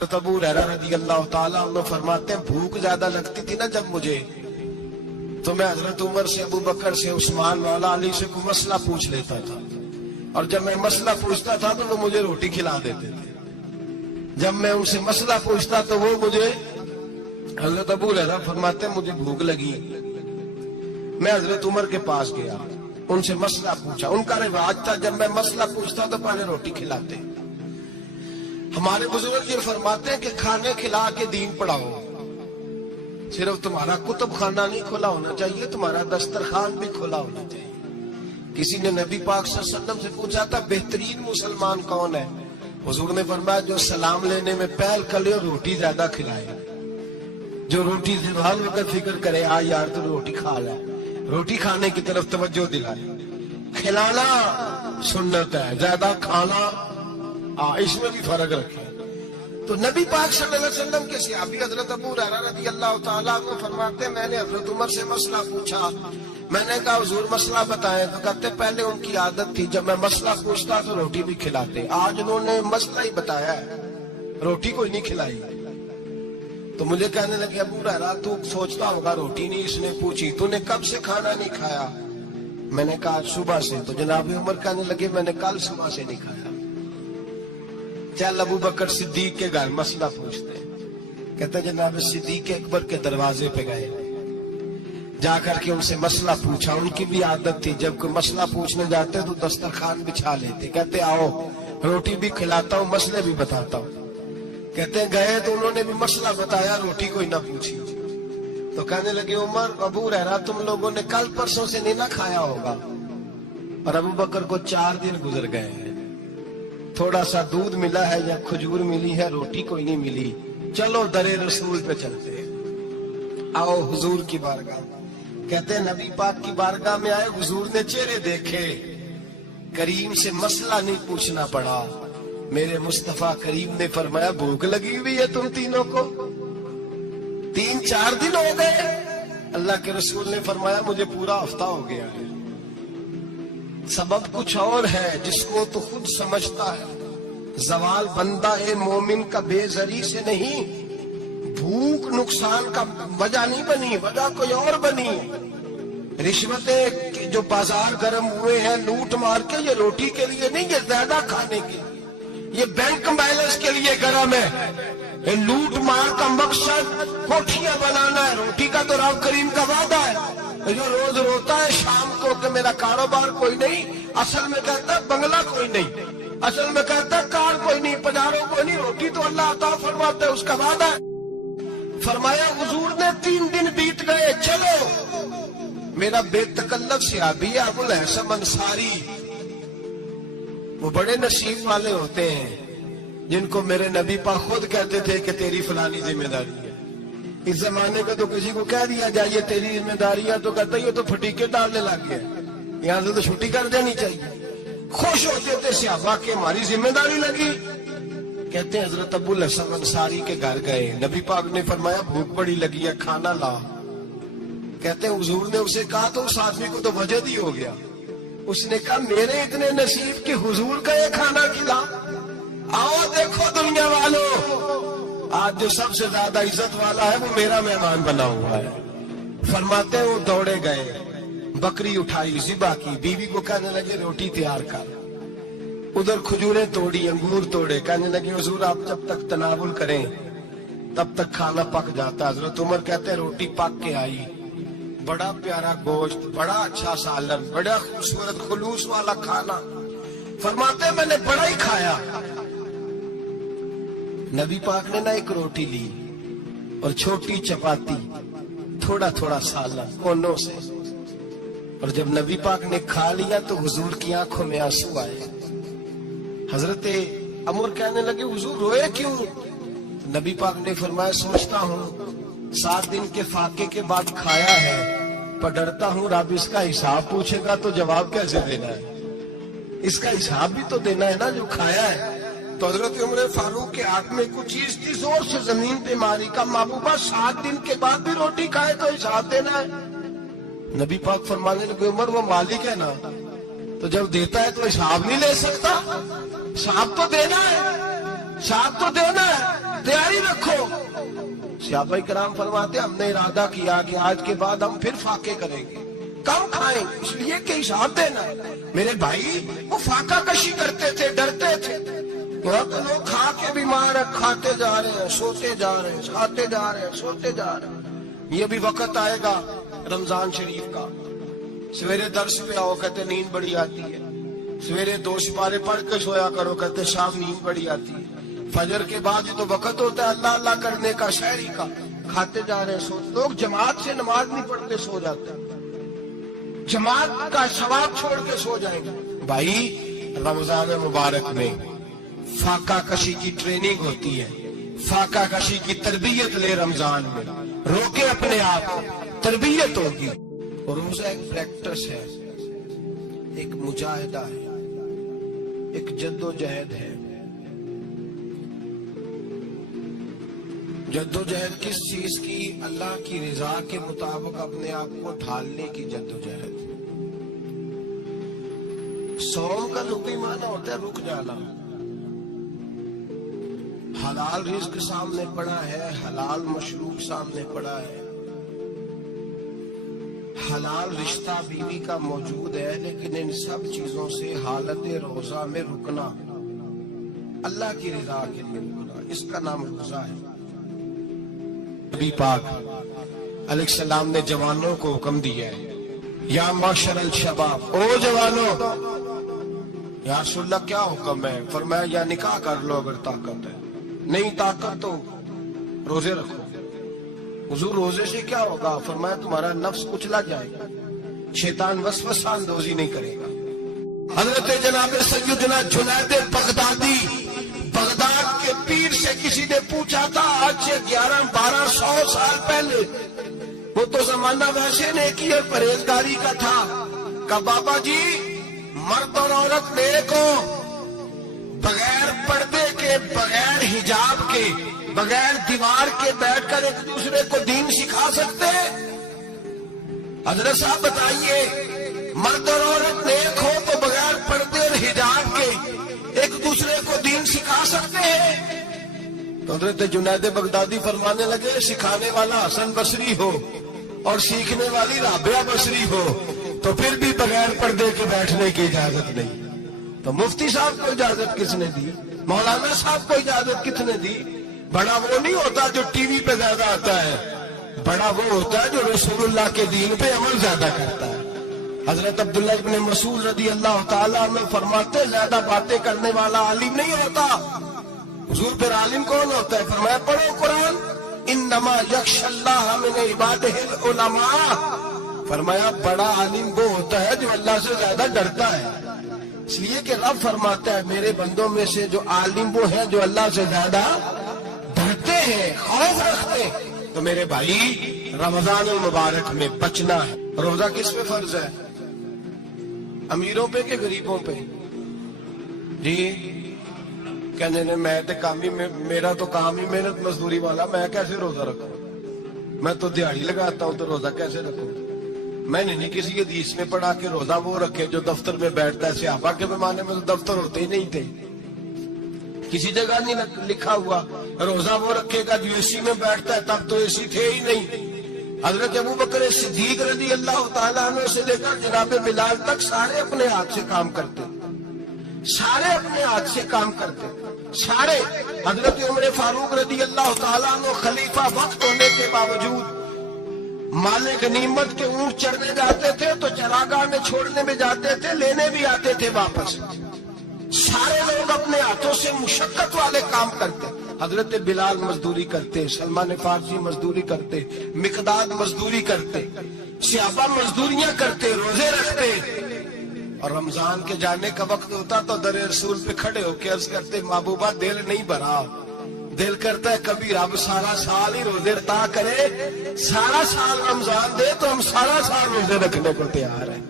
अबू हुरैरा रज़ी अल्लाह ताला अन्हु फरमाते हैं भूख ज्यादा लगती थी ना जब मुझे, तो मैं हजरत उमर से, अबू बकर से, उस्मान मौला अली से कोई मसला पूछ लेता था, और जब मैं मसला पूछता था तो वो मुझे रोटी खिला देते थे। जब मैं उनसे मसला पूछता तो वो मुझे, हजरत अबू हुरैरा फरमाते हैं मुझे भूख लगी, मैं हजरत उमर के पास गया, उनसे मसला पूछा। उनका रिवाज था जब मैं मसला पूछता तो पहले रोटी खिलाते। हमारे बुजुर्ग ये फरमाते हैं कि खाने खिला के दीन पढ़ाओ। सिर्फ तुम्हारा कुतुब खाना नहीं खुला होना चाहिए, तुम्हारा दस्तरखान भी खुला होना चाहिए। किसी ने नबी पाक सल्लल्लाहु अलैहि वसल्लम से पूछा था बेहतरीन मुसलमान कौन है? हुजूर ने फरमाया जो सलाम लेने में पहल करे और रोटी ज्यादा खिलाए, जो रोटी से हर वक्त फिक्र करे आ यार तू रोटी खा ले, रोटी खाने की तरफ तवज्जो दिलाए। खिलाना सुन्नत है, ज्यादा खाना इसमें भी फर्क रखे। तो नबी पाक सल्लल्लाहु अलैहि वसल्लम के सहाबी हजरत अबू हुरैरा रज़ी अल्लाह ताला अन्हु फरमाते हैं मैंने हजरत उमर से मसला पूछा, मैंने कहा हुजूर मसला बताएं, तो कहते पहले उनकी आदत थी जब मैं मसला पूछता तो रोटी भी खिलाते, आज उन्होंने मसला ही बताया है, रोटी कोई नहीं खिलाई। तो मुझे कहने लगे अबू हुरैरा तू सोचता होगा रोटी नहीं इसने पूछी, तूने कब से खाना नहीं खाया? मैंने कहा सुबह से। तो जनाब उमर कहने लगे मैंने कल सुबह से नहीं खाया। चल अबू बकर सिद्दीक के घर मसला पूछते। कहते जनाब सिद्दीक अकबर के दरवाजे पे गए, जाकर के उनसे मसला पूछा। उनकी भी आदत थी जब कोई मसला पूछने जाते तो दस्तरखान बिछा लेते, कहते आओ रोटी भी खिलाता हूँ मसले भी बताता हूँ। कहते गए तो उन्होंने भी मसला बताया, रोटी कोई ना पूछी। तो कहने लगे उमर अबू हुरैरा तुम लोगों ने कल परसों से नहीं ना खाया होगा। और अबू बकर को 4 दिन गुजर गए हैं, थोड़ा सा दूध मिला है या खजूर मिली है, रोटी कोई नहीं मिली। चलो दरे रसूल पे चलते, आओ हुजूर की बारगाह। कहते नबी पाक की बारगाह में आए, हुजूर ने चेहरे देखे, करीम से मसला नहीं पूछना पड़ा। मेरे मुस्तफा करीम ने फरमाया भूख लगी हुई है तुम तीनों को, 3-4 दिन हो गए। अल्लाह के रसूल ने फरमाया मुझे पूरा हफ्ता हो गया है। सबब कुछ और है जिसको तो खुद समझता है। जवाल बंदा ए मोमिन का बेजरी से नहीं, भूख नुकसान का वजह नहीं बनी, वजह कोई और बनी। रिश्वतें जो बाजार गर्म हुए हैं लूट मार के, ये रोटी के लिए नहीं, ये ज्यादा खाने के, ये बैंक बैलेंस के लिए गर्म है। ये लूट मार का मकसद कोठियां बनाना है, रोटी का तो रब करीम का वादा है। जो रोज रोता है शाम को कि मेरा कारोबार कोई नहीं, असल में कहता है बंगला कोई नहीं, असल में कहता है कार कोई नहीं, पधारो कोई नहीं, रोटी तो अल्लाह अता फरमाता है, उसका वादा है। फरमाया हुजूर ने 3 दिन बीत गए, चलो। मेरा बेतकल्लफ सहाबी है अबुल हसन अंसारी, वो बड़े नसीब वाले होते हैं जिनको मेरे नबी पाक खुद कहते थे कि तेरी फलानी जिम्मेदारी है। इस जमाने का तो किसी को कह दिया जाए तेरी जिम्मेदारी है तो कहता ये तो फटीके डालने लग गया, यहाँ से तो छुट्टी कर देनी चाहिए। खुश होते थे सहाबा के हमारी जिम्मेदारी लगी। कहते हैं हजरत अबुल हसन अंसारी के घर गए, नबी पाक ने फरमाया भूख बड़ी लगी है खाना ला। कहते हैं हुजूर ने उसे कहा तो उस आदमी को तो वजद ही हो गया। उसने कहा मेरे इतने नसीब कि हुजूर का ये खाना खिला। आओ देखो दुनिया वालों, आज जो सबसे ज्यादा इज्जत वाला है वो मेरा मेहमान बना हुआ है। फरमाते वो दौड़े गए, बकरी उठाई, ज़िबा की, बीवी को कहने लगे रोटी तैयार कर। उधर खजूरें तोड़ी, अंगूर तोड़े, कहने लगे हुजूर आप जब तक तनावुल करें तब तक खाना पक जाता। हजरत उमर कहते रोटी पक के आई, बड़ा प्यारा गोश्त, बड़ा अच्छा सालन, बड़ा खूबसूरत खुलूस वाला खाना। फरमाते मैंने बड़ा ही खाया। नबी पाक ने ना एक रोटी ली और छोटी चपाती, थोड़ा थोड़ा सालन कोनों से, और जब नबी पाक ने खा लिया तो हुजूर की आंखों में आंसू आए। हजरत अमर कहने लगे हुजूर रोए क्यों? नबी पाक ने फरमाया सोचता हूँ 7 दिन के फाके के बाद खाया है, पर डरता हूँ रब इसका हिसाब पूछेगा तो जवाब कैसे देना है, इसका हिसाब भी तो देना है ना जो खाया है। तो हजरत उमर फारूक के हाथ में कुछ चीज थी, जोर से जमीन पे मारी, का महबूबा 7 दिन के बाद भी रोटी खाए तो हिसाब देना है। नबी पाक फरमाने लगे उमर वो मालिक है ना, तो जब देता है तो हिसाब नहीं ले सकता, हिसाब तो देना है, हिसाब तो देना है। दे رکھو. صحابہ کرام فرماتے ہم نے ارادہ کیا کہ آج کے بعد ہم پھر فاقے کریں گے, کم کھائیں, اس لیے کہ حساب دینا. میرے بھائی وہ فاقہ کشی کرتے تھے, ڈرتے تھے. یہاں تو لوگ کھا کے بیمار ہیں, کھاتے جا رہے ہیں, سوتے جا رہے ہیں, کھاتے جا رہے ہیں, سوتے جا رہے ہیں. یہ بھی وقت آئے گا رمضان شریف کا, سویرے درس پہ آؤ کہتے نیند بڑی آتی ہے, سویرے 2 سپارے پڑھ کے سویا کرو کہتے شام نیند بڑی آتی ہے. فجر کے بعد یہ تو وقت ہوتا ہے اللہ اللہ کرنے کا, شہری کا. کھاتے جا رہے ہیں, لوگ جماعت سے نماز نہیں پڑھتے سو جاتے ہیں, جماعت کا ثواب چھوڑ کے سو جائیں گے. بھائی رمضان مبارک میں فاقہ کشی کی ٹریننگ ہوتی ہے, فاقہ کشی کی تربیت لے. رمضان میں روکے اپنے آپ کو, تربیت ہوگی. روزہ ایک پریکٹس ہے, ایک مجاہدہ ہے, ایک جد و جہد ہے. جد و جہد کس چیز کی؟ اللہ کی رضا کے مطابق اپنے آپ کو ڈھالنے کی جد و جہد. صوم کا لغوی معنی ہوتا ہے رک جانا. حلال رزق سامنے پڑا ہے, حلال مشروب سامنے پڑا ہے, حلال رشتہ بیوی کا موجود ہے, لیکن ان سب چیزوں سے حالت روزہ میں رکنا, اللہ کی رضا کے لیے رکنا, اس کا نام روزہ ہے. نبی پاک علیہ السلام نے جوانوں کو حکم دیا ہے, یا معشر الشباب, او جوانوں. یا رسول اللہ کیا حکم ہے؟ فرمایا یا نکاح کر لو اگر طاقت ہے, نہیں طاقت تو روزے رکھو. حضور روزے سے کیا ہوگا؟ فرمایا تمہارا نفس کچلا جائے گا, شیطان وسوسہ اندوزی نہیں کرے گا. حضرت جناب سیدنا جنید بغدادی, بغداد کے پیر سے کسی نے پوچھا تھا آج سے 1100-1200 سال پہلے, وہ تو زمانہ ویسے نیکی اور پرہیزگاری کا تھا, کہ بابا جی مرد اور عورت نیک ہو, بغیر پردے کے, بغیر حجاب کے, بغیر دیوار کے بیٹھ کر ایک دوسرے کو دین سکھا سکتے ہیں؟ حضرت صاحب بتائیے, مرد اور عورت نیک ہو تو بغیر پردے اور حجاب کے ایک دوسرے کو دین سکھا سکتے ہیں؟ تو حضرت جنید بغدادی فرمانے لگے سکھانے والا حسن بصری ہو اور سیکھنے والی رابعہ بصری ہو تو پھر بھی بغیر پردے کے بیٹھنے کی اجازت نہیں. تو مفتی صاحب کو اجازت کس نے دی؟ مولانا صاحب کو اجازت کس نے دی؟ بڑا وہ نہیں ہوتا جو ٹی وی پہ زیادہ آتا ہے, بڑا وہ ہوتا ہے جو رسول اللہ کے دین پہ عمل زیادہ کرتا ہے. حضرت عبداللہ ابن مسعود رضی اللہ تعالیٰ عنہ فرماتے ہیں زیادہ باتیں کرنے والا عالم نہیں ہوتا. حضور پھر عالم کون ہوتا ہے؟ فرمایا پڑھو قرآن, انما یخشی اللہ من عبادہ العلماء. فرمایا بڑا عالم وہ ہوتا ہے جو اللہ سے زیادہ ڈرتا ہے. اس لیے کہ رب فرماتا ہے میرے بندوں میں سے جو عالم وہ ہیں جو اللہ سے زیادہ ڈرتے ہیں, خوف رکھتے ہیں. تو میرے بھائی رمضان المبارک میں بچنا ہے. روزہ کس پہ فرض ہے؟ امیروں پہ کہ غریبوں پہ؟ جی کہنے نے میں تو کام ہی, میرا تو کام ہی محنت مزدوری والا, میں کیسے روزہ رکھوں؟ میں تو دیہڑی لگاتا ہوں تو روزہ کیسے رکھوں؟ میں نے نہیں کسی حدیث میں پڑھا کہ روزہ وہ رکھے جو دفتر میں بیٹھتا ہے. صحابہ کے زمانے میں تو دفتر ہوتے ہی نہیں تھے, کسی جگہ نہیں لکھا ہوا روزہ وہ رکھے گا جو اے سی میں بیٹھتا ہے, تب تو اے سی تھے ہی نہیں. حضرت ابو بکر صدیق رضی اللہ تعالیٰ عنہ سے لے کر جناب بلال تک سارے اپنے ہاتھ سے کام کرتے, سارے اپنے ہاتھ سے کام کرتے, سارے. حضرت عمر فاروق رضی اللہ تعالیٰ عنہ خلیفہ وقت ہونے کے باوجود مال غنیمت کے اونٹ چڑھنے جاتے تھے تو چراگاہ میں چھوڑنے میں جاتے تھے, لینے بھی آتے تھے واپس. سارے لوگ اپنے ہاتھوں سے مشقت والے کام کرتے. حضرت بلال مزدوری کرتے, سلمان فارسی مزدوری کرتے, مقداد مزدوری کرتے, صحابہ مزدوریاں کرتے, روزے رکھتے. اور رمضان کے جانے کا وقت ہوتا تو در رسول پہ کھڑے ہو کے عرض کرتے محبوبہ دل نہیں بھرا, دل کرتا ہے کبھی رب سارا سال ہی روزے عطا کرے, سارا سال رمضان دے تو ہم سارا سال روزے رکھنے کو تیار ہیں.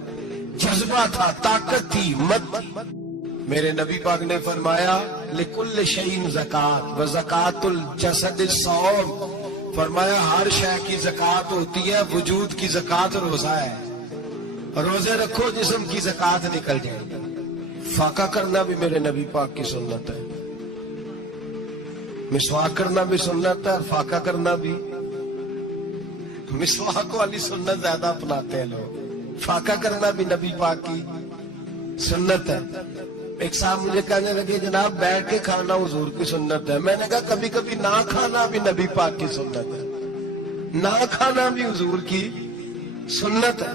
جذبہ تھا, طاقت تھی, ہمت تھی. میرے نبی پاک نے فرمایا لکل شیء زکات و زکات الجسد الصوم. فرمایا ہر شے کی زکات ہوتی ہے, وجود کی زکات روزہ ہے. روزے رکھو جسم کی زکات نکل جائے گی. فاقہ کرنا بھی میرے نبی پاک کی سنت ہے. مسواک کرنا بھی سنت ہے اور فاقہ کرنا بھی. مسواک والی سنت زیادہ اپناتے ہیں لوگ, فاقہ کرنا بھی نبی پاک کی سنت ہے. ایک صاحب مجھے کہنے لگے جناب بیٹھ کے کھانا حضور کی سنت ہے. میں نے کہا کبھی کبھی نہ کھانا بھی نبی پاک کی سنت ہے, نہ کھانا بھی حضور کی سنت ہے.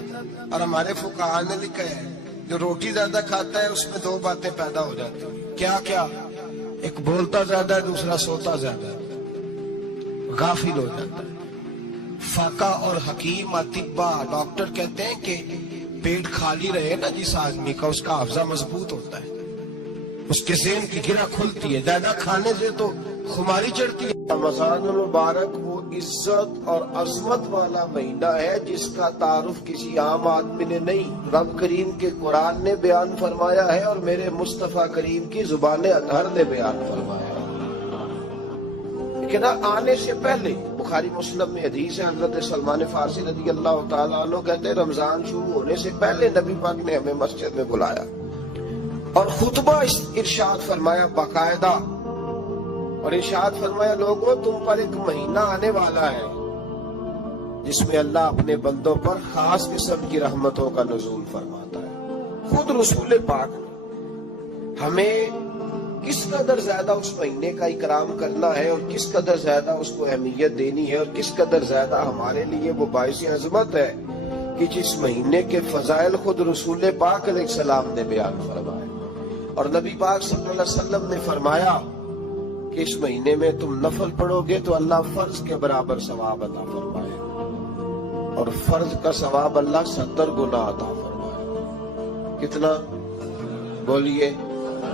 اور ہمارے فقہاء نے لکھا ہے جو روٹی زیادہ کھاتا ہے اس میں دو باتیں پیدا ہو جاتی ہیں. کیا کیا؟ ایک بولتا زیادہ ہے, دوسرا سوتا زیادہ ہے, غافل ہو جاتا ہے. فقہ اور حکیم اطباء ڈاکٹر کہتے ہیں کہ پیٹ خالی رہے نا جس آدمی کا, اس کا حافظہ مضبوط ہوتا ہے, اس کے ذہن کی گرہ کھلتی ہے. زیادہ کھانے سے تو خماری چڑھتی ہے. رمضان المبارک وہ عزت اور عظمت والا مہینہ ہے جس کا تعارف کسی عام آدمی نے نہیں. رب کریم کے قرآن نے بیان فرمایا ہے اور میرے مصطفیٰ کریم کی زبان اطہر نے بیان فرمایا ہے. لیکن آنے سے پہلے بخاری مسلم میں حدیث ہے, حضرت سلمان فارسی رضی اللہ تعالیٰ عنہ کہتے ہیں رمضان شروع ہونے سے پہلے نبی پاک نے ہمیں مسجد میں بلایا اور خطبہ ارشاد فرمایا باقاعدہ, اور ارشاد فرمایا لوگوں تم پر ایک مہینہ آنے والا ہے جس میں اللہ اپنے بندوں پر خاص قسم کی رحمتوں کا نزول فرماتا ہے. خود رسول پاک ہمیں کس قدر زیادہ اس مہینے کا اکرام کرنا ہے اور کس قدر زیادہ اس کو اہمیت دینی ہے اور کس قدر زیادہ ہمارے لیے وہ باعث عظمت ہے کہ جس مہینے کے فضائل خود رسول پاک علیہ السلام نے بیان فرمائے. اور نبی پاک صلی اللہ علیہ وسلم نے فرمایا کہ اس مہینے میں تم نفل پڑھو گے تو اللہ فرض کے برابر ثواب عطا فرمائے, اور فرض کا ثواب اللہ 70 گنا عطا فرمائے. کتنا بولیے؟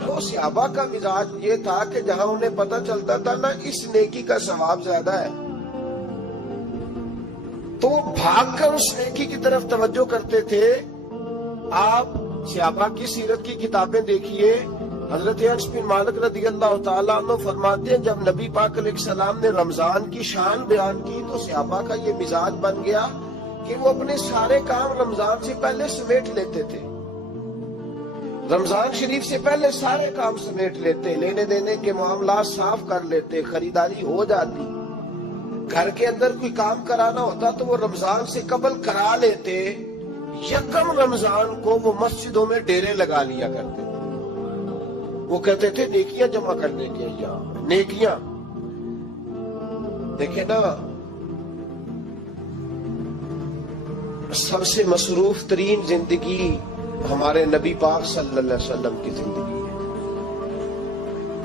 وہ صحابہ کا مزاج یہ تھا کہ جہاں انہیں پتہ چلتا تھا نا اس نیکی کا ثواب زیادہ ہے تو بھاگ کر اس نیکی کی طرف توجہ کرتے تھے. آپ صحابہ کی سیرت کی کتابیں دیکھیے, حضرت انس بن مالک رضی اللہ تعالیٰ عنہ فرماتے ہیں جب نبی پاک علیہ السلام نے رمضان کی شان بیان کی تو صحابہ کا یہ مزاج بن گیا کہ وہ اپنے سارے کام رمضان سے پہلے سمیٹ لیتے تھے. رمضان شریف سے پہلے سارے کام سمیٹ لیتے, لینے دینے کے معاملات صاف کر لیتے, خریداری ہو جاتی, گھر کے اندر کوئی کام کرانا ہوتا تو وہ رمضان سے قبل کرا لیتے. یکم رمضان کو وہ مسجدوں میں ڈیرے لگا لیا کرتے تھے. وہ کہتے تھے نیکیاں جمع کرنے کے یہاں نیکیاں. دیکھیں نا سب سے مصروف ترین زندگی ہمارے نبی پاک صلی اللہ علیہ وسلم کی زندگی ہے.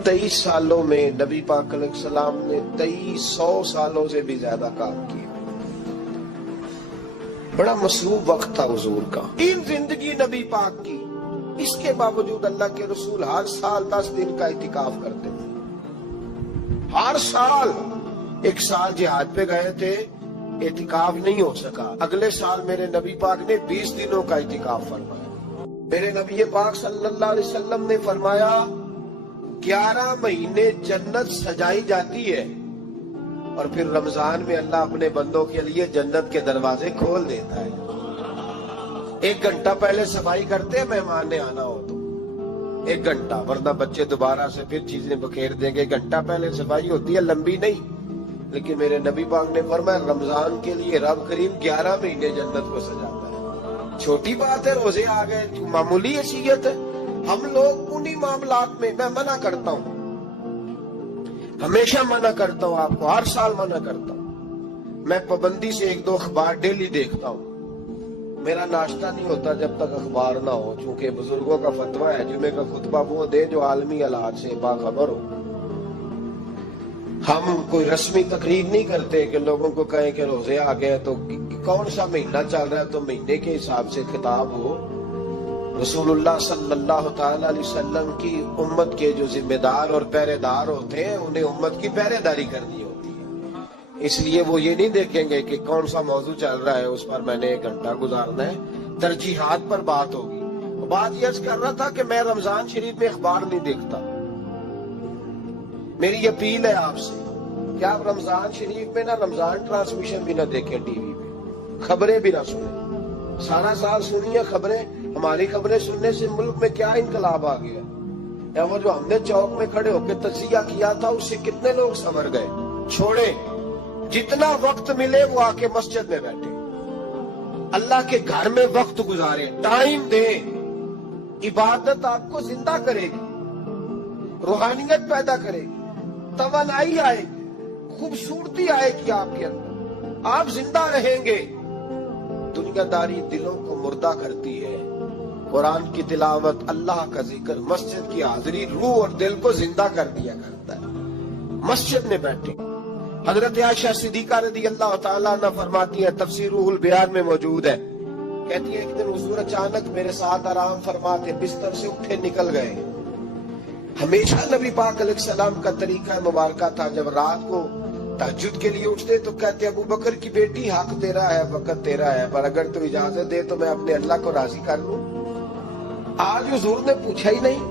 23 سالوں میں نبی پاک علیہ السلام نے 2300 سالوں سے بھی زیادہ کام کیا. بڑا مصروف وقت تھا حضور کا. تین زندگی نبی پاک کی, اس کے باوجود اللہ کے رسول ہر سال 10 دن کا اعتکاف کرتے تھے. ہر سال. ایک سال جہاد پہ گئے تھے, اعتکاف نہیں ہو سکا. اگلے سال میرے نبی پاک نے 20 دنوں کا اعتکاف فرمایا. میرے نبی پاک صلی اللہ علیہ وسلم نے فرمایا 11 مہینے جنت سجائی جاتی ہے اور پھر رمضان میں اللہ اپنے بندوں کے لیے جنت کے دروازے کھول دیتا ہے. 1 گھنٹہ پہلے صفائی کرتے ہیں مہمان نے آنا ہو تو 1 گھنٹہ, ورنہ بچے دوبارہ سے پھر چیزیں بکھیر دیں گے. 1 گھنٹہ پہلے صفائی ہوتی ہے, لمبی نہیں. لیکن میرے نبی پاک نے فرمایا رمضان کے لیے رب کریم 11 مہینے جنت کو سجاتا ہے. چھوٹی بات ہے, روزے آ گئے, معمولی حیثیت ہے. ہم لوگ انہی معاملات میں, میں منع کرتا ہوں, ہمیشہ منع کرتا ہوں, آپ کو ہر سال منع کرتا ہوں. میں پابندی سے 1-2 اخبار ڈیلی دیکھتا ہوں. میرا ناشتہ نہیں ہوتا جب تک اخبار نہ ہو, چونکہ بزرگوں کا فتویٰ ہے جمعے کا خطبہ وہ دے جو عالمی حالات سے باخبر ہو. ہم کوئی رسمی تقریر نہیں کرتے کہ لوگوں کو کہیں کہ روزے آ گئے تو کون سا مہینہ چل رہا ہے تو مہینے کے حساب سے خطاب ہو. رسول اللہ صلی اللہ تعالی علیہ وسلم کی امت کے جو ذمہ دار اور پہرے دار ہوتے ہیں انہیں امت کی پہرے داری کرنی ہوتی ہے. اس لیے وہ یہ نہیں دیکھیں گے کہ کون سا موضوع چل رہا ہے اس پر میں نے 1 گھنٹہ گزارنا ہے. ترجیحات پر بات ہوگی. بات یہ عرض کر رہا تھا کہ میں رمضان شریف میں اخبار نہیں دیکھتا. میری اپیل ہے آپ سے کہ آپ رمضان شریف میں نہ رمضان ٹرانسمیشن بھی نہ دیکھیں, ٹی وی پہ خبریں بھی نہ سنیں. سارا سال سنیے خبریں. ہماری خبریں سننے سے ملک میں کیا انقلاب آ گیا. या वो जो हमने चौक में खड़े होकर तजिया किया था उससे कितने लोग संवर गए। छोड़े, जितना वक्त मिले वो आके मस्जिद में बैठे, अल्लाह के घर में वक्त गुजारे, टाइम दे। इबादत आपको जिंदा करेगी, रूहानियत पैदा करेगी, तवानाई आएगी, खूबसूरती आएगी आपके अंदर, आप जिंदा रहेंगे। दुनियादारी दिलों को मुर्दा करती है। कुरान की तिलावत, अल्लाह का जिक्र, मस्जिद की हाजिरी रूह और दिल को जिंदा कर दिया करता है। मस्जिद में बैठे। हजरत आयशा सिद्दीका रज़ी अल्लाह तआला अन्हा फरमाती है, तफसीर रूहुल बयान में मौजूद है, कहती है एक दिन हुजूर अचानक मेरे साथ आराम फरमाते बिस्तर से उठे निकल गए। हमेशा नबी पाक अलैहिस्सलाम का तरीका मुबारका था, जब रात को तहज्जुद के लिए उठते तो कहते अबू बकर की बेटी, हक तेरा है, वक़्त तेरा है, पर अगर तू इजाजत दे तो मैं अपने अल्लाह को राजी कर लूं। आज हुजूर ने पूछा ही नहीं,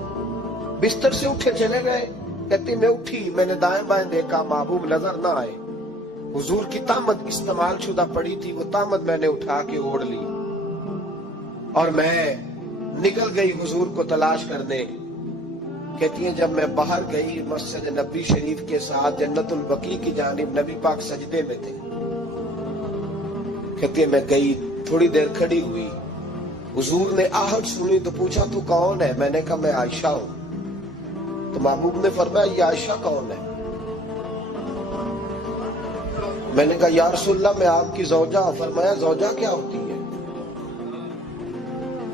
बिस्तर से उठे चले गए। कहती मैं उठी, मैंने दाएं बाएं देखा, महबूब नजर ना आए। हुजूर की तामद इस्तेमाल शुदा पड़ी थी, वो तामद मैंने उठा के ओढ़ ली और मैं निकल गई हुजूर को तलाश करने। कहती है जब मैं बाहर गई मस्जिद नबी शरीफ के साथ जन्नतुल बकी की जानिब, नबी पाक सजदे में थे। कहती है मैं गई, थोड़ी देर खड़ी हुई, हुजूर ने आहट सुनी तो पूछा तू कौन है? मैंने कहा मैं आयशा हूं। तो महबूब ने फरमाया ये आयशा कौन है? मैंने कहा या रसूलल्लाह मैं आपकी ज़ौजा। फरमाया ज़ौजा क्या होती है?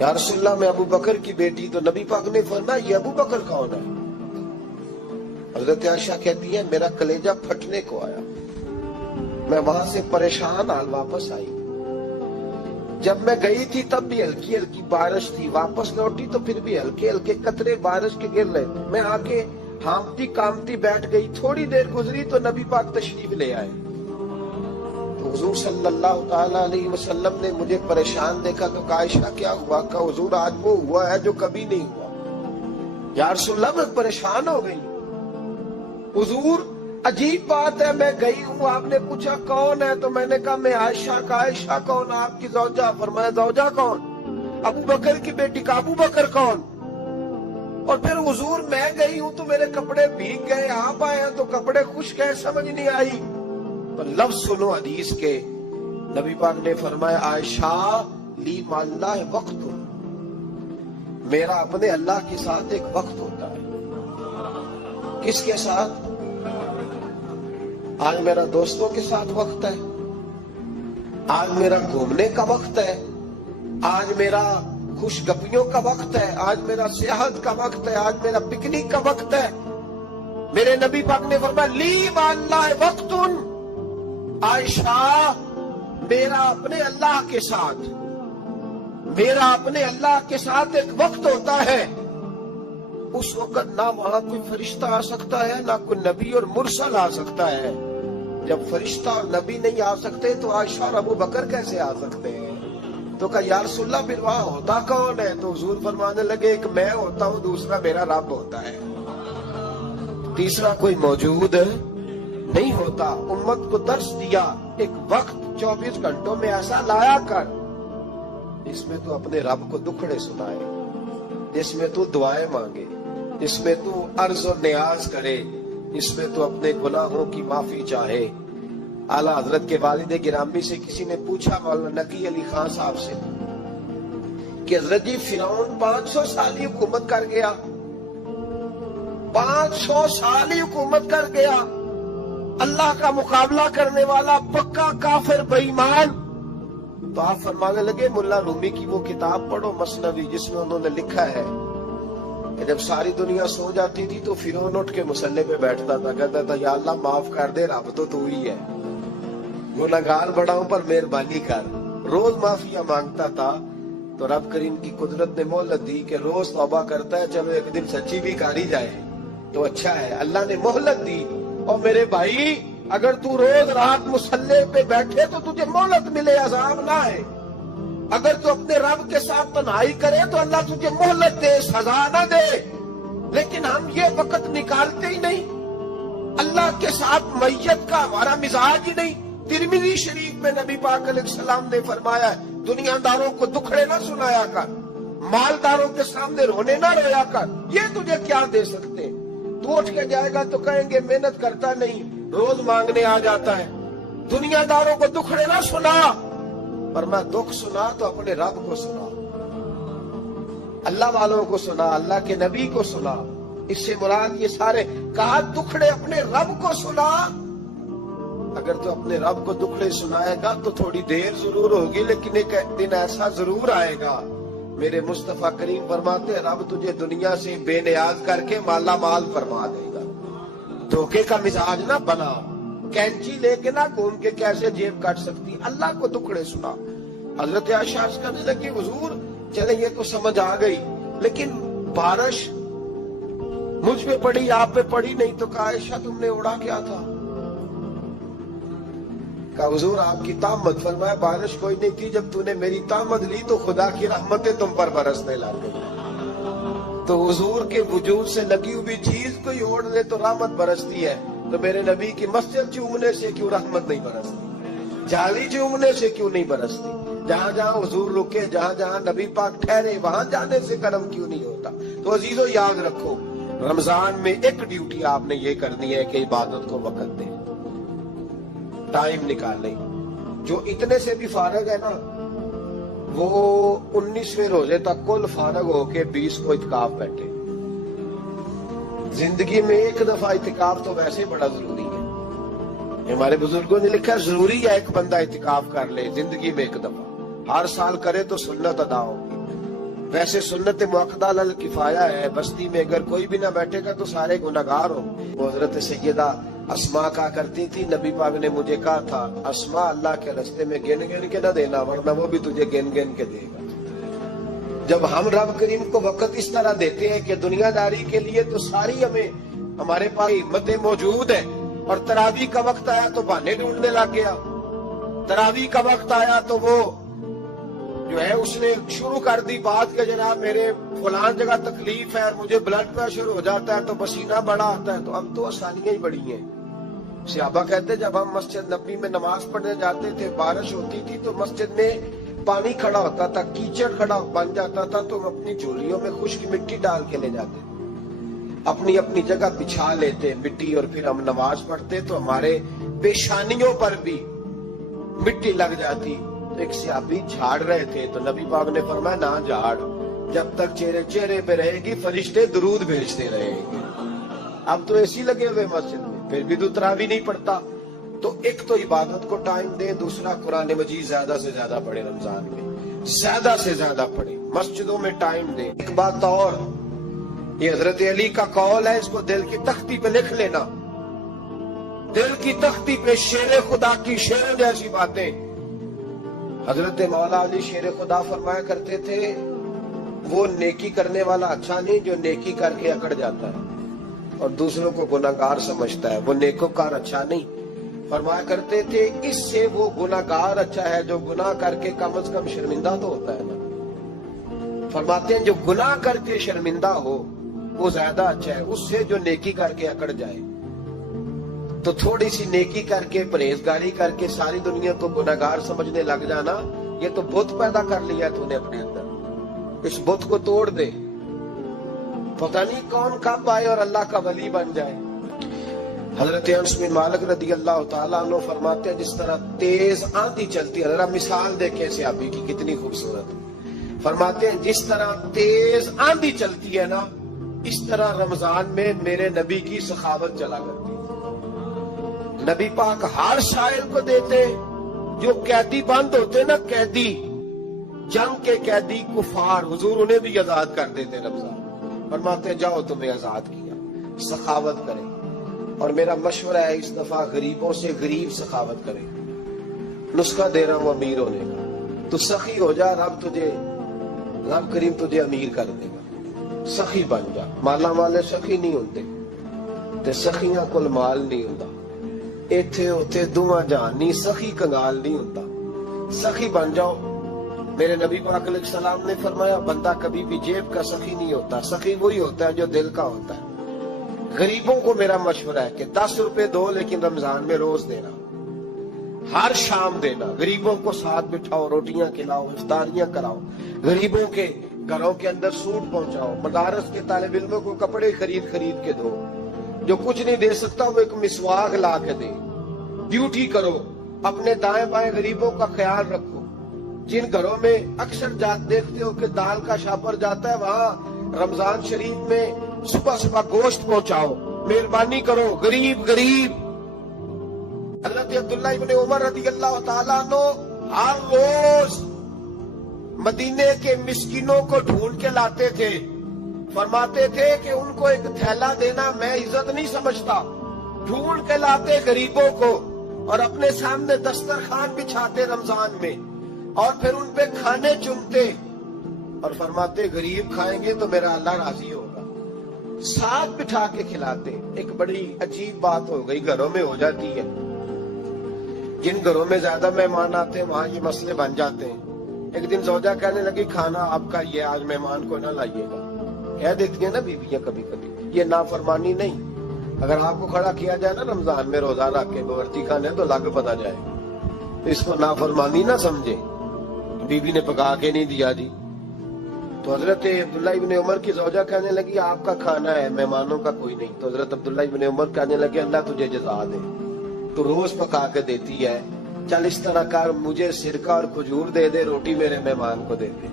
या रसूलल्लाह मैं अबू बकर की बेटी। तो नबी पाक ने फरमाया ये अबू बकर कौन है? हजरत आयशा कहती है मेरा कलेजा फटने को आया, मैं वहां से परेशान हाल वापस आई। जब मैं गई थी तब भी हल्की हल्की बारिश थी, वापस लौटी तो फिर भी हल्के हल्के कतरे बारिश के गिर रहे थे। मैं आके हामती कामती बैठ गई, थोड़ी देर गुजरी तो नबी पाक तशरीफ ले आए। तो हुजूर सल्लल्लाहु ताला अलैहि वसल्लम ने मुझे परेशान देखा तो कहा आयशा क्या हुआ? कहा हुजूर आज वो हुआ है जो कभी नहीं हुआ। या रसूलल्लाह मैं परेशान हो गई। हुजूर अजीब बात है, मैं गई हूँ, आपने पूछा कौन है तो मैंने कहा मैं आयशा। का आयशा कौन? आपकी ज़ौजा। फरमाया ज़ौजा कौन? अबू बकर की बेटी। का अबू बकर कौन? और फिर हुजूर मैं गई हूँ तो मेरे कपड़े भीग गए, आप आए हैं तो कपड़े खुश्क हैं, समझ नहीं आई। तो लफ्ज सुनो हदीस के, नबी पाक ने फरमाया आयशा ली माल्ला वक्त, मेरा अपने अल्लाह के साथ एक वक्त होता है। किसके साथ? आज मेरा दोस्तों के साथ वक्त है, आज मेरा घूमने का वक्त है, आज मेरा खुशगपियों का वक्त है, आज मेरा सियाहत का वक्त है, आज मेरा पिकनिक का वक्त है। मेरे नबी पाक ने फरमाया ली माल्लाह वक्तुन, आयशा मेरा अपने अल्लाह के साथ, मेरा अपने अल्लाह के साथ एक वक्त होता है। उस वक्त ना वहां कोई फरिश्ता आ सकता है, ना कोई नबी और मुरसल आ सकता है। जब फरिश्ता और नबी नहीं आ सकते तो आयशा और अबू बकर कैसे आ सकते हैं? तो कहा या रसूलल्लाह फिर वहां होता कौन है? तो हुजूर फरमाने लगे एक मैं होता हूं, दूसरा मेरा रब होता है, तीसरा कोई मौजूद नहीं होता। उम्मत को दर्श दिया एक वक्त 24 घंटों में ऐसा लाया कर जिसमें तू अपने रब को दुखड़े सुनाए, जिसमें तू दुआएं मांगे, जिसमें तू अर्ज और नियाज करे, जिसमें तू अपने गुनाहों की माफी चाहे। आला हजरत के वालिद गिरामी से किसी ने पूछा मौलाना नकी अली खान साहब से कि हजरत जी फिरौन 500 साल ही हुकूमत कर गया, 500 साल ही हुकूमत कर गया, अल्लाह का मुकाबला करने वाला पक्का काफिर बेईमान। तो आप फरमाने लगे मुल्ला रूमी की वो किताब पढ़ो मसनवी, जिसमें उन्होंने लिखा है कि जब सारी दुनिया सो जाती थी तो फिरौन उठ के मुसल्ले पे बैठता था, कहता था या अल्लाह माफ कर दे, रब तो तू ही है, गुनहगार बड़ा हूं पर मेहरबानी कर। रोज माफिया मांगता था तो रब करीम की कुदरत ने मोहलत दी कि रोज तौबा करता है, चलो एक दिन सच्ची भी कारी जाए तो अच्छा है। अल्लाह ने मोहलत दी। और मेरे भाई अगर तू रोज रात मुसल्ले पे बैठे तो तुझे मोहलत मिले, अजाब ना है। अगर तू अपने रब के साथ तन्हाई करे तो अल्लाह तुझे मोहलत दे, सजा ना दे। लेकिन हम ये वक्त निकालते ही नहीं, अल्लाह के साथ मैयत का हमारा मिजाज ही नहीं। तिरमिज़ी शरीफ में नबी पाक अलैहिस्सलाम ने फरमाया दुनियादारों को दुखड़े ना सुनाया कर, मालदारों के सामने रोने ना रोया कर, ये तुझे क्या दे सकते। तू उठ के जाएगा तो कहेंगे मेहनत करता नहीं, रोज मांगने आ जाता है। दुनियादारों को दुखड़े ना सुना, पर मैं दुख सुना तो अपने रब को सुना, अल्लाह वालों को सुना, अल्लाह के नबी को सुना। इससे मुराद ये सारे कहा दुखड़े अपने रब को सुना। अगर तो अपने रब को दुखड़े सुनाएगा तो थोड़ी देर जरूर होगी, लेकिन एक दिन ऐसा जरूर आएगा। मेरे मुस्तफा करीम फरमाते रब तुझे दुनिया से बेनियाज करके माला माल फरमा देगा। धोखे का मिजाज ना बना, कैंची लेके ना घूम के कैसे जेब काट सकती, अल्लाह को दुखड़े सुना। हजरत आयशा करने लगी हुजूर चले ये तो समझ आ गई, लेकिन बारिश मुझ पे पड़ी आप पे पड़ी नहीं, तो कहा आयशा तुमने उड़ा क्या था। कहा हुजूर आपकी तामद, फरमाया बारिश कोई नहीं थी, जब तूने मेरी तामद ली तो खुदा की रहमतें तुम पर बरसने लग गई। तो हुजूर के वजूद से लगी हुई चीज कोई ओढ़ ले तो रहमत बरसती है, तो मेरे नबी की मस्जिद चूमने से क्यों रहमत नहीं बरसती, जाली चूमने से क्यों नहीं बरसती, जहां जहां हुजूर रुके, जहां जहां नबी पाक ठहरे, वहां जाने से करम क्यों नहीं होता। तो अजीजों याद रखो, रमजान में एक ड्यूटी आपने ये करनी है कि इबादत को वक्त दें, टाइम निकालें। जो इतने से भी फारग है ना, वो 19वें रोजे तक कुल फारग होके 20 को इत्काफ बैठे। जिंदगी में एक दफा इत्काफ तो वैसे बड़ा जरूरी है। हमारे बुजुर्गों ने लिखा जरूरी है एक बंदा इत्काफ कर ले जिंदगी में एक दफा, हर साल करे तो सुन्नत अदा होगी। वैसे सुन्नत मुअक्कदा अल किफाया है, बस्ती में अगर कोई भी ना बैठेगा तो सारे गुनाहगार हो। हजरत सैयदा अस्मा कहा करती थी, नबी पाक ने मुझे कहा था अस्मा अल्लाह के रास्ते में गिन गिन के ना देना, वरना वो भी तुझे गिन गिन के देगा। जब हम रब करीम को वक्त इस तरह देते हैं कि दुनियादारी के लिए तो सारी हमारे पास हिम्मतें मौजूद है, और तरावी का वक्त आया तो बहाने ढूंढने लग गया। तरावी का वक्त आया तो वो जो है उसने शुरू कर दी बात के जनाब मेरे फलान जगह तकलीफ है, मुझे ब्लड प्रेशर हो जाता है, तो पसीना बड़ा आता है। तो अब तो आसानियां ही बड़ी हैं। सहाबा कहते जब हम मस्जिद नबी में नमाज पढ़ने जाते थे, बारिश होती थी तो मस्जिद में पानी खड़ा होता था, कीचड़ खड़ा बन जाता था, तो हम अपनी झोलियों में खुश्क मिट्टी डाल के ले जाते, अपनी अपनी जगह बिछा लेते मिट्टी, और फिर हम नमाज पढ़ते तो हमारे पेशानियों पर भी मिट्टी लग जाती। तो एक सहाबी झाड़ रहे थे, तो नबी पाक ने फरमाया ना झाड़, जब तक चेहरे पे रहेगी फरिश्ते दुरूद भेजते रहेंगे। अब तो एसी लगे हुए मस्जिद में, फिर भी तो तरावी नहीं पड़ता। तो एक तो इबादत को टाइम दे, दूसरा कुरान मजीद ज्यादा से ज्यादा पढ़े, रमजान में ज्यादा से ज्यादा पढ़े, मस्जिदों में टाइम दे। एक बात और, ये हजरत अली का कौल है, इसको दिल की तख्ती पे लिख लेना, दिल की तख्ती पे शेर खुदा की शेर जैसी बातें। हजरत मौला अली शेर खुदा फरमाया करते थे, वो नेकी करने वाला अच्छा नहीं जो नेकी करके अकड़ जाता है और दूसरों को गुनाहगार समझता है, वो नेकोकार अच्छा नहीं। फरमाया करते थे इससे वो गुनाहगार अच्छा है जो गुनाह करके कम से कम शर्मिंदा तो होता है ना। फरमाते हैं जो गुनाह करके शर्मिंदा हो वो ज्यादा अच्छा है उससे जो नेकी करके अकड़ जाए। तो थोड़ी सी नेकी करके परहेजगारी करके सारी दुनिया को गुनाहगार समझने लग जाना, ये तो बुत पैदा कर लिया तूने अपने अंदर, इस बुत को तोड़ दे। पता नहीं कौन कब आए और अल्लाह का वली बन जाए। हजरत अनस बिन मालिक रदी अल्लाह तआला अन्हु फरमाते हैं जिस तरह तेज आंधी चलती है, जरा मिसाल देखें सहाबी की कितनी खूबसूरत। फरमाते हैं जिस तरह तेज आंधी चलती है ना, इस तरह रमजान में मेरे नबी की सखावत चला करती है। नबी पाक हर शायर को देते, जो कैदी बंद होते ना, कैदी जंग के कैदी कुफार, हुजूर उन्हें भी आजाद कर देते रमजान। फरमाते जाओ तुम्हें आजाद किया, सखावत करें। और मेरा मशवरा है इस दफा गरीबों से गरीब सखावत करें। नुस्खा दे रहा हूं अमीर होने का, तू सखी हो जा, रब करीम तुझे अमीर कर देगा। सखी बन जा, माला वाले सखी नहीं होते ते सखियां कोल माल नहीं होता, इथे उथे दुआ जहानी सखी कंगाल नहीं होता। सखी बन जाओ। मेरे नबी पाक अलैहिस्सलाम ने फरमाया बंदा कभी भी जेब का सखी नहीं होता, सखी वही होता है जो दिल का होता है। गरीबों को मेरा मशवरा है कि 10 रुपए दो, लेकिन रमजान में रोज देना, हर शाम देना। गरीबों को साथ बिठाओ, रोटियां खिलाओ, इफ्तारियां कराओ, गरीबों के घरों के अंदर सूट पहुंचाओ, मदारस के तालिब इल्मों को कपड़े खरीद खरीद के दो, जो कुछ नहीं दे सकता वो एक मिसवाक ला के दे। ड्यूटी करो, अपने दाएं बाएं गरीबों का ख्याल रखो। जिन घरों में अक्सर देखते हो कि दाल का शापर जाता है, वहां रमजान शरीफ में सुबह सुबह गोश्त पहुंचाओ, मेहरबानी करो। गरीब गरीब हज़रत अब्दुल्लाह इब्न उमर रज़ी अल्लाह ताला अन्हु हर रोज मदीने के मिस्कीनों को ढूंढ के लाते थे। फरमाते थे कि उनको एक थैला देना मैं इज्जत नहीं समझता। ढूंढ के लाते गरीबों को और अपने सामने दस्तरखान बिछाते रमजान में, और फिर उन पे खाने चुनते और फरमाते गरीब खाएंगे तो मेरा अल्लाह राजी होगा। साथ बिठा के खिलाते। एक बड़ी अजीब बात हो गई, घरों में हो जाती है। जिन घरों में ज्यादा मेहमान आते हैं वहां ये मसले बन जाते हैं। एक दिन जोजा कहने लगी खाना आपका ये आज मेहमान को ना लाइएगा। कह देती है ना बीवियां कभी कभी, ये नाफरमानी नहीं। अगर आपको खड़ा किया जाए ना रमजान में रोजा रख के बवर्ती खाने तो लाग पता जाए, तो इसको नाफरमानी ना समझे। बीबी ने पका के नहीं दिया जी, तो हजरत अब्दुल्लाह इब्न उमर की जोजा कहने लगी आपका खाना है, मेहमानों का कोई नहीं। तो हजरत अब्दुल्लाह इब्न उमर कहने लगे अल्लाह तुझे जज़ा दे, तो रोज पका के देती है, चल इस तरह कर मुझे सिरका और खजूर दे दे, रोटी मेरे मेहमान को दे दे।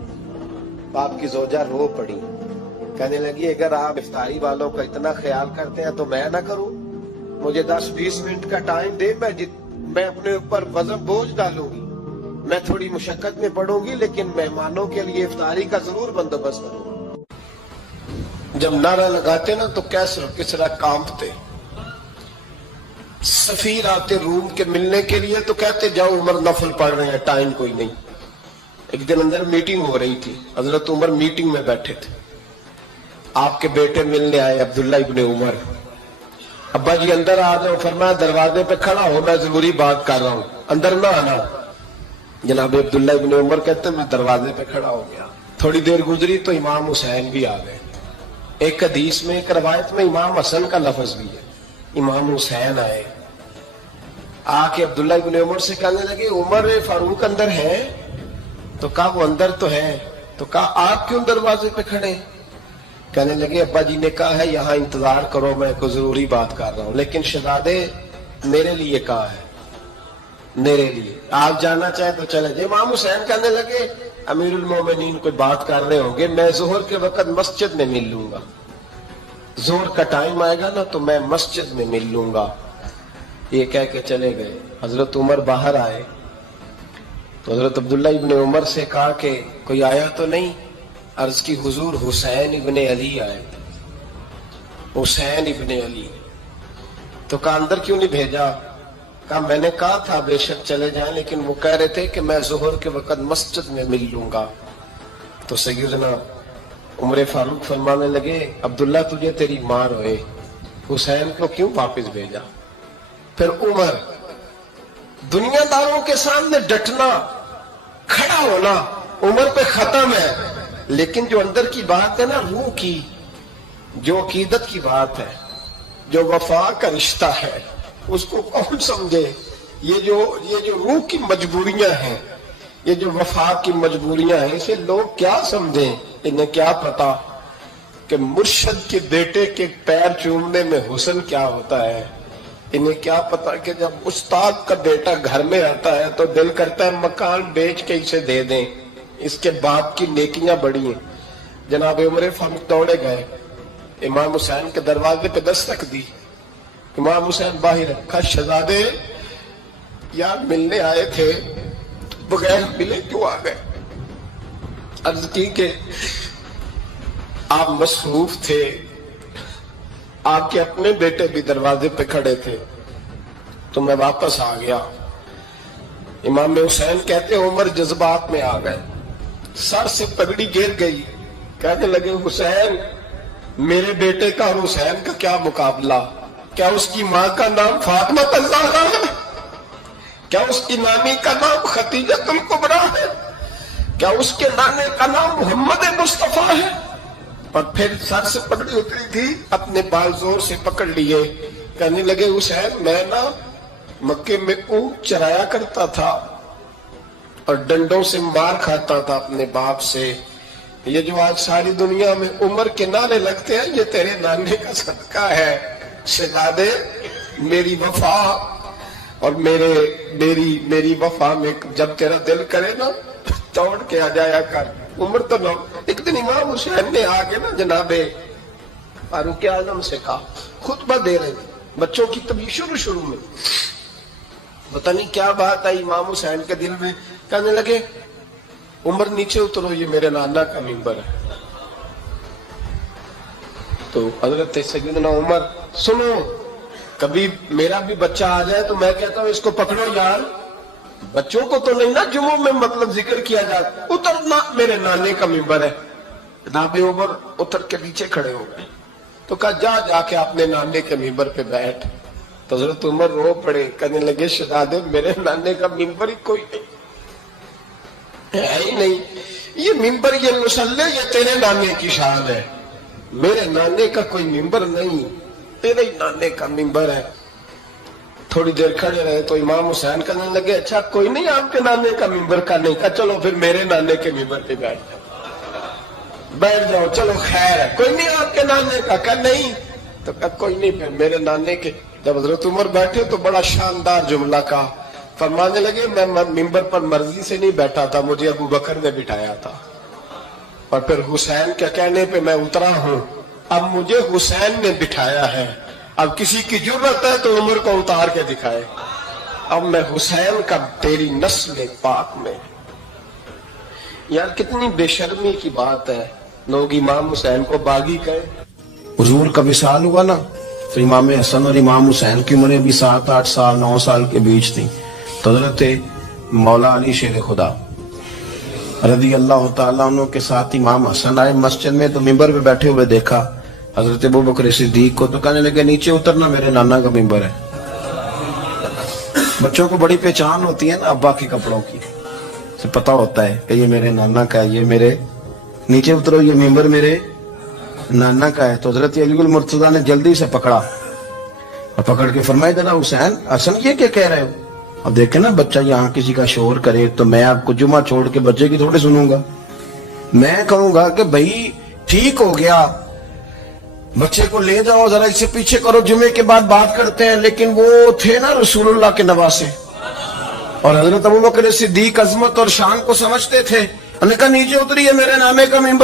बाप की जोजा रो पड़ी, कहने लगी अगर आप इफ्तारी वालों का इतना ख्याल करते हैं तो मैं ना करूं? मुझे 10-20 मिनट का टाइम दे, मैं अपने ऊपर वजन बोझ डालूंगी, मैं थोड़ी मुशक्कत में पड़ूंगी, लेकिन मेहमानों के लिए इफ्तारी का जरूर बंदोबस्त करूंगा। जब नारा लगाते ना तो कैसर किसरा कांपते। सफीर आते रूम के मिलने के लिए तो कहते जाओ उमर नफल पढ़ रहे हैं, टाइम कोई नहीं। एक दिन अंदर मीटिंग हो रही थी, हजरत उमर मीटिंग में बैठे थे। आपके बेटे मिलने आए अब्दुल्ला इब्न उमर। अब्बा जी अंदर आ जाओ, फरमाया दरवाजे पे खड़ा हो, मैं जरूरी बात कर रहा हूं, अंदर ना आना। जनाब अब्दुल्ला इब्न उमर कहते मैं दरवाजे पे खड़ा हो गया। थोड़ी देर गुजरी तो इमाम हुसैन भी आ गए। एक हदीस में, एक रवायत में इमाम हसन का लफ्ज भी है। इमाम हुसैन आए, आके अब्दुल्ला इब्न उमर से कहने लगे उमर फारूक अंदर है? तो कहा वो अंदर तो है। तो कहा आप क्यों दरवाजे पे खड़े? कहने लगे अब्बा जी ने कहा है यहाँ इंतजार करो, मैं कोई जरूरी बात कर रहा हूँ, लेकिन शहजादे मेरे लिए कहा है, मेरे लिए आप जाना चाहे तो चले जाए। इमाम हुसैन कहने लगे अमीरुल मोमिनीन कोई बात कर रहे होंगे, मैं जोहर के वक्त मस्जिद में मिल लूंगा, जोहर का टाइम आएगा ना तो मैं मस्जिद में मिल लूंगा। ये कह के चले गए। हजरत उमर बाहर आए तो हजरत अब्दुल्ला इब्न उमर से कहा कि कोई आया तो नहीं? अर्ज की हुजूर हुसैन इब्न अली आए। हुसैन इब्न अली। तो कहा अंदर क्यों नहीं भेजा? कहा मैंने कहा था बेशक चले जाएं, लेकिन वो कह रहे थे कि मैं जोहर के वक्त मस्जिद में मिल लूंगा। तो सैयदना उमर फारूक फरमाने लगे अब्दुल्ला तुझे तेरी मां रोए, हुसैन को क्यों वापस भेजा? फिर उमर दुनियादारों के सामने डटना, खड़ा होना उमर पे खत्म है, लेकिन जो अंदर की बात है ना, रूह की, जो अकीदत की बात है, जो वफा का रिश्ता है, उसको कौन समझे? ये जो रूह की मजबूरियां हैं, ये जो वफा की मजबूरियां हैं, इसे लोग क्या समझें? इन्हें क्या पता कि मुर्शद के बेटे के पैर चूमने में हुस्न क्या होता है? इन्हें क्या पता कि जब उस्ताद का बेटा घर में आता है तो दिल करता है मकान बेच के इसे दे दें, इसके बाप की नेकियां बड़ी हैं। जनाब उमर फारूक दौड़े गए, इमाम हुसैन के दरवाजे पे दस्तक दी। इमाम हुसैन बाहर रखा, शहजादे यार मिलने आए थे, बगैर मिले क्यों आ गए? अर्ज की कि आप मसरूफ थे, आपके अपने बेटे भी दरवाजे पे खड़े थे, तो मैं वापस आ गया। इमाम हुसैन कहते उमर जज्बात में आ गए, सर से पगड़ी गिर गई, कहने लगे हुसैन मेरे बेटे का और हुसैन का क्या मुकाबला? क्या उसकी मां का नाम फातिमा ज़हरा है? क्या उसकी नानी का नाम खदीजतुल कुबरा है? क्या उसके नाने का नाम मोहम्मद मुस्तफा है? और फिर सर से पगड़ी उतरी थी, अपने बाल जोर से पकड़ लिए, कहने लगे हुसैन मैं ना मक्के में ऊंट चराया करता था और डंडों से मार खाता था अपने बाप से, یہ جو آج ساری دنیا میں عمر کے نعرے لگتے ہیں، یہ تیرے نانے کا صدقہ ہے شہزادے۔ میری وفا اور میری وفا میں جب تیرا دل کرے نا توڑ کے آ جایا کر۔ عمر تو نہ، ایک دن امام حسین نے آ کے نا جناب فاروق اعظم سے کہا، خطبہ دے رہے تھے بچوں کی تبھی شروع میں، پتہ نہیں کیا بات آئی امام حسین کے دل میں، کہنے لگے عمر نیچے اترو، یہ میرے نانا کا ممبر ہے۔ تو حضرت سیدنا عمر، سنو کبھی میرا بھی بچہ آ جائے تو میں کہتا ہوں اس کو پکڑو یار، بچوں کو تو نہیں نا جمعوں میں مطلب ذکر کیا جاتا، اترنا میرے نانے کا ممبر ہے۔ جناب عمر اتر کے نیچے کھڑے ہو گئے تو کہا جا کے اپنے نانے کے ممبر پہ بیٹھ۔ تو حضرت عمر رو پڑے، کہنے لگے شہزادے میرے نانے کا ممبر ہی کوئی نہیں ہے ہی نہیں، یہ ممبر یہ مصلی یہ تیرے نانے کی شان ہے، میرے نانے کا کوئی ممبر نہیں، تیرے ہی نانے کا ممبر ہے۔ تھوڑی دیر کھڑے رہے تو امام حسین کہنے لگے اچھا کوئی نہیں آپ کے نانے کا ممبر کا نہیں، کہا چلو پھر میرے نانے کے ممبر پہ بیٹھ جاؤ، چلو خیر ہے، کوئی نہیں آپ کے نانے کا، کہا نہیں، تو کہا کوئی نہیں پھر میرے نانے کے۔ جب حضرت عمر بیٹھے تو بڑا شاندار جملہ کہا، فرمانے لگے میں ممبر پر مرضی سے نہیں بیٹھا تھا، مجھے ابو بکر نے بٹھایا تھا، اور پھر حسین کے کہنے پہ میں اترا ہوں، اب مجھے حسین نے بٹھایا ہے، اب کسی کی جرت ہے تو عمر کو اتار کے دکھائے، اب میں حسین کا تیری نسل پاک میں۔ یار کتنی بے شرمی کی بات ہے، لوگ امام حسین کو باغی کہے۔ حضور کا وصال ہوا نا تو امام حسن اور امام حسین کی عمریں بھی 7 8 سال 9 سال کے بیچ تھی، تو حضرت مولا علی شیر خدا رضی اللہ تعالیٰ عنہ کے ساتھ امام حسن آئے مسجد میں، تو ممبر پہ بیٹھے ہوئے دیکھا حضرت ابو بکر صدیق کو، تو کہنے لگے نیچے اترنا میرے نانا کا ممبر ہے۔ بچوں کو بڑی پہچان ہوتی ہے نا ابا کے کپڑوں کی، سے پتہ ہوتا ہے کہ یہ میرے نانا کا ہے، یہ میرے نیچے اترو یہ ممبر میرے نانا کا ہے۔ تو حضرت علی المرتضیٰ نے جلدی سے پکڑا اور پکڑ کے فرمایا ذرا حسین حسن یہ کیا کہہ رہے ہو؟ اب دیکھیں نا بچہ یہاں کسی کا شور کرے تو میں آپ کو جمعہ چھوڑ کے بچے کی تھوڑے سنوں گا، میں کہوں گا کہ بھائی ٹھیک ہو گیا بچے کو لے جاؤ ذرا اس سے پیچھے کرو جمعے کے بعد بات کرتے ہیں، لیکن وہ تھے نا رسول اللہ کے نواسے، اور حضرت ابوبکر صدیق عظمت اور شان کو سمجھتے تھے، انہوں نے کہا نیچے اتریے میرے نانے کا ممبر